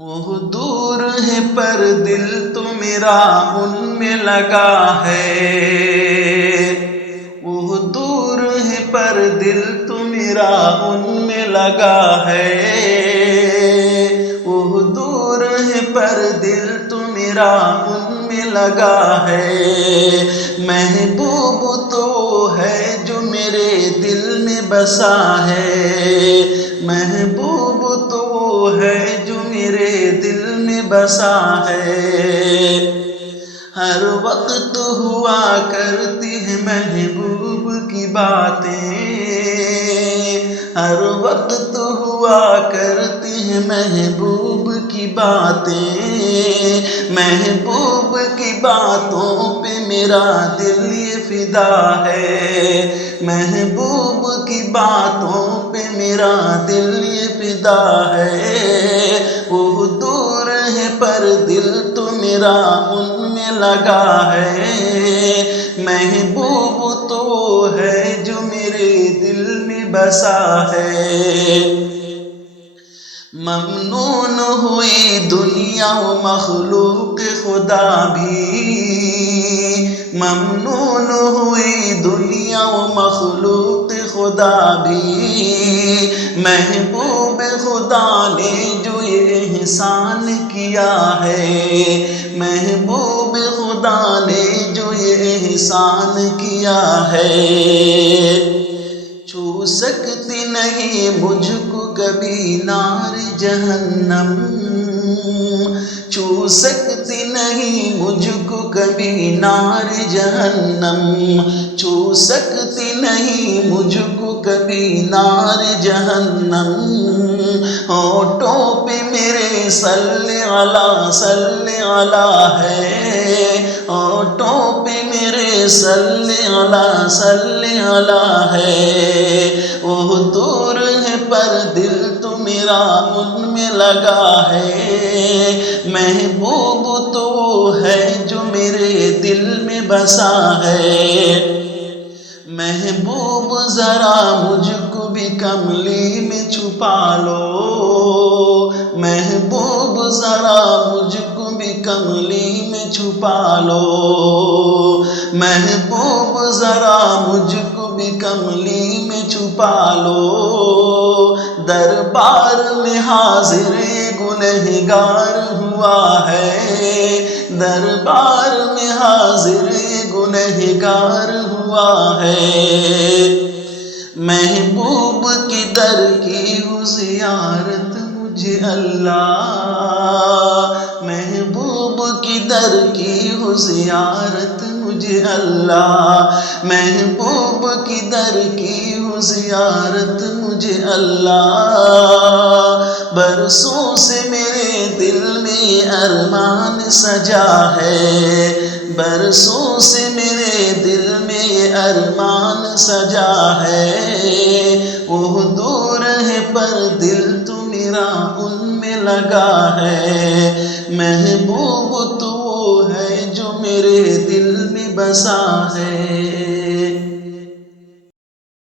وہ دور ہے پر دل تو میرا ان میں لگا ہے۔ وہ دور ہے پر دل تو میرا ان میں لگا ہے۔ وہ دور ہے پر دل تو میرا ان میں لگا ہے۔ محبوب تو ہے جو میرے دل میں بسا ہے۔ محبوب تو ہے جو میرے دل میں بسا ہے۔ ہر وقت ہوا کرتی ہے محبوب کی باتیں۔ ہر وقت ہوا کرتی ہے محبوب کی باتیں۔ محبوب کی باتوں پہ میرا دل یہ فدا ہے۔ محبوب کی باتوں پہ میرا دل یہ فدا ہے۔ وہ دور ہے پر دل تو میرا ان میں لگا ہے۔ محبوب تو ہے جو میرے دل میں بسا ہے۔ ممنون ہوئی دنیا و مخلوق خدا بھی۔ ممنون ہوئی دنیا و مخلوق خدا بھی۔ محبوب خدا نے جو یہ احسان کیا ہے۔ محبوب خدا نے جو یہ احسان کیا ہے۔ چھو سکتی نہیں مجھ کو کبھی نار جہنم۔ چھو سکتی نہیں مجھ کو کبھی نار جہنم۔ چھو سکتی نہیں مجھ کو کبھی نار جہنم۔ ہونٹوں پہ میرے صلی علی صلی علی ہے۔ ہونٹوں پہ میرے صلی علی صلی علی ہے۔ وہ دور ہے پر دل تو میرا ان میں لگا ہے۔ محبوب تو ہے جو میرے دل میں بسا ہے۔ محبوب ذرا مجھ کو بھی کملی میں چھپا لو۔ محبوب ذرا مجھ کو بھی کملی میں چھپا لو۔ محبوب ذرا مجھ کو بھی کملی میں چھپا لو۔ دربار میں حاضر گنہگار ہوا ہے۔ دربار میں حاضر گنہگار ہوا ہے۔ محبوب کی در کی ہو زیارت مجھے اللہ۔ محبوب کی در کی ہو زیارت مجھے اللہ۔ محبوب کی در کی ہو زیارت مجھے اللہ۔ برسوں سے میرے دل میں ارمان سجا ہے۔ برسوں سے میرے دل میں ارمان سجا ہے۔ وہ دور ہے پر دل تو میرا ان میں لگا ہے۔ محبوب تو ہے جو میرے دل میں بسا ہے۔